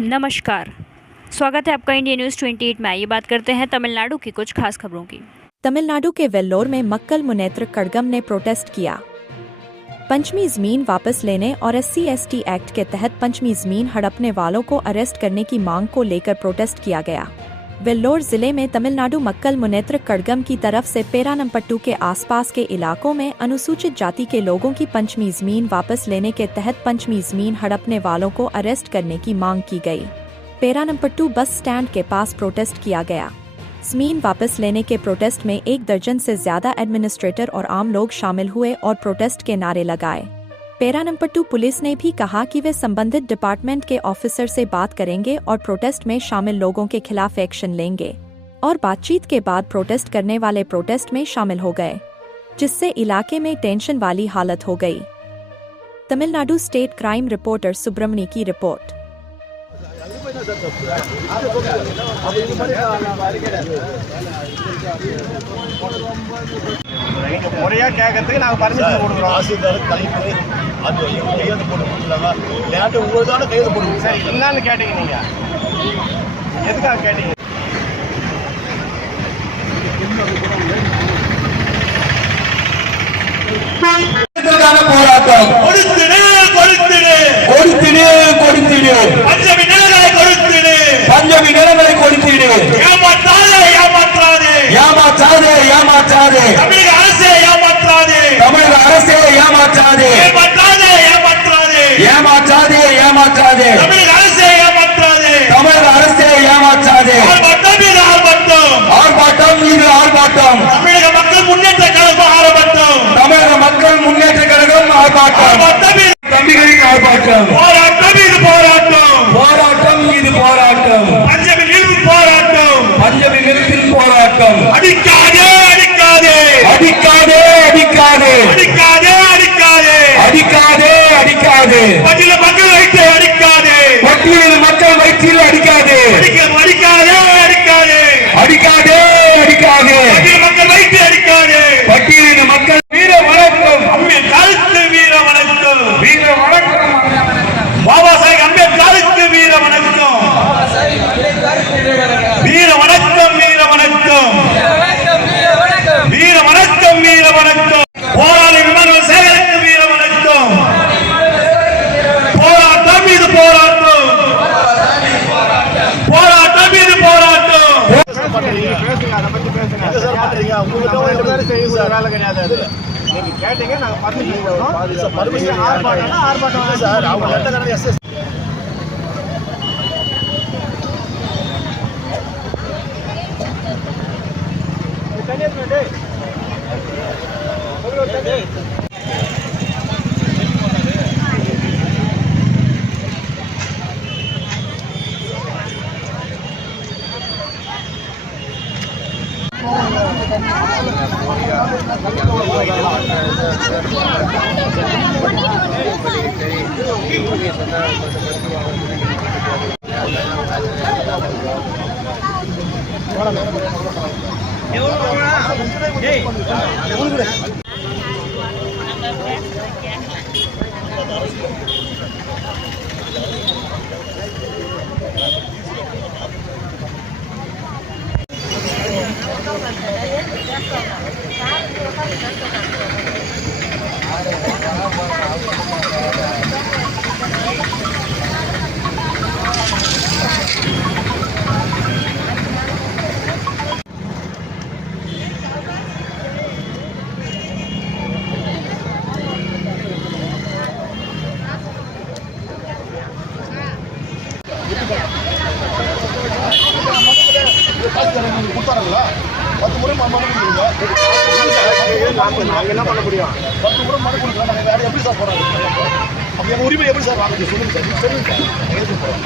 नमस्कार, स्वागत है आपका इंडिया न्यूज़ 28 में। ये बात करते हैं तमिलनाडु की कुछ खास खबरों की। तमिलनाडु के वेल्लोर में मक्कल मुनेत्र कड़गम ने प्रोटेस्ट किया। पंचमी जमीन वापस लेने और SC/ST एक्ट के तहत पंचमी जमीन हड़पने वालों को अरेस्ट करने की मांग को लेकर प्रोटेस्ट किया गया। वेल्लोर जिले में तमिलनाडु मक्कल मुनेत्र कड़गम की तरफ से पेरानमपट्टू के आसपास के इलाकों में अनुसूचित जाति के लोगों की पंचमी जमीन वापस लेने के तहत पंचमी जमीन हड़पने वालों को अरेस्ट करने की मांग की गई। पेरानमपट्टू बस स्टैंड के पास प्रोटेस्ट किया गया। जमीन वापस लेने के प्रोटेस्ट में 1 दर्जन से ज्यादा एडमिनिस्ट्रेटर और आम लोग शामिल हुए और प्रोटेस्ट के नारे लगाए। पेरानमपट्टू पुलिस ने भी कहा कि वे संबंधित डिपार्टमेंट के ऑफिसर से बात करेंगे और प्रोटेस्ट में शामिल लोगों के खिलाफ एक्शन लेंगे। और बातचीत के बाद प्रोटेस्ट करने वाले प्रोटेस्ट में शामिल हो गए, जिससे इलाके में टेंशन वाली हालत हो गई। Tamil Nadu state crime reporter Subramani की रिपोर्ट। முறையா கேட்கறதுக்கு நாங்க பர்மிஷன் கொடுக்குறோம். ஆசிரியர் கலெக்டர் அது கையெழுத்து போட்டு கொடுத்துருக்காங்க. லேண்ட் உங்களுக்கு தானே கையெழுத்து போட்டு சரி என்னன்னு கேட்டீங்க நீங்க? எதுக்காக கேட்டீங்க? போராட்டம் கொடுத்திடு கொடுத்திடு கொடுத்திடு கொடுத்திடு பஞ்சமி நிலங்களை கொடுத்திடு பஞ்சமி நிலங்களை கொடுத்திடு ஏமாற்றாதே ஏமாற்றாதே ஏமாற்றாதே ஏமாற்றாதே தமிழக அரசே ஏமாற்றாதே தமிழக அரசே ஏமாற்றாதே ஏமாற்றாதே ஏமாற்றாதே ஏமாற்றாதே ஏமாற்றாதே தமிழக அரசே ஏமாற்றாதே தமிழக அரசே ஏமாற்றாதே ஆர்ப்பாட்டம் இது ஆர்ப்பாட்டம் தமிழக மக்கள் முன்னேற்ற கழகம் ஆர்ப்பாட்டம் தமிழக மக்கள் முன்னேற்ற கழகம் ஆர்ப்பாட்டம் தம்பிகளின் ஆர்ப்பாட்டம் போராட்டம் இது போராட்டம் போராட்டம் இது போராட்டம் பஞ்சமி நிறுத்து போராட்டம் பஞ்சமி நிறுத்தில் போராட்டம் அடிக்காதே அடிக்காதே அடிக்காதே அடிக்காதே அடிக்காதே அடிக்காதே அடிக்காதே அடிக்காதே பட்டியல மக்கள் வைத்து அடிக்காதே பட்டியல மக்கள் வைத்து அடிக்காதே அடிக்காதே அடிக்காதே அடிக்காதே அடிக்காதே பட்டியல மக்கள் வைத்து அடிக்காதே பட்டியல மக்கள் வீர வணக்கம் அம்பேத்கருக்கு வீர வணக்கம் வீர வணக்கம் பாபா சாஹேப் அம்பேத்கருக்கு வீர வணக்கம் வீர வணக்கம் வீர வணக்கம் வீர வணக்கம் வீர வணக்கம் போராளி விமான சேகருக்கு வீர வணக்கம் போராட்டம் இது போராட்டம் போராட்டம் இது போராட்டம் பேசுங்க அதை பத்தி பேசுங்க எது சார் பண்றீங்க உங்களுக்கு ரெண்டு பேரும் செய்ய வேலை கிடையாது நீங்க கேட்டீங்க நாங்க பர்மிஷன் ஆர்ப்பாட்டம் சார் அவங்க லெட்டர் எஸ்எஸ் கொடுத்தாருங்களா 10 முறை மனு கொடுங்க. நாங்க என்ன பண்ண முடியும்? 10 முறை மனு கொடுங்க. நாங்க வேற எப்படி சார் போறாங்க? அப்ப எங்க உரிமை எப்படி சார் வாங்குறது? சொல்லுங்க சார். சொல்லுங்க சார்.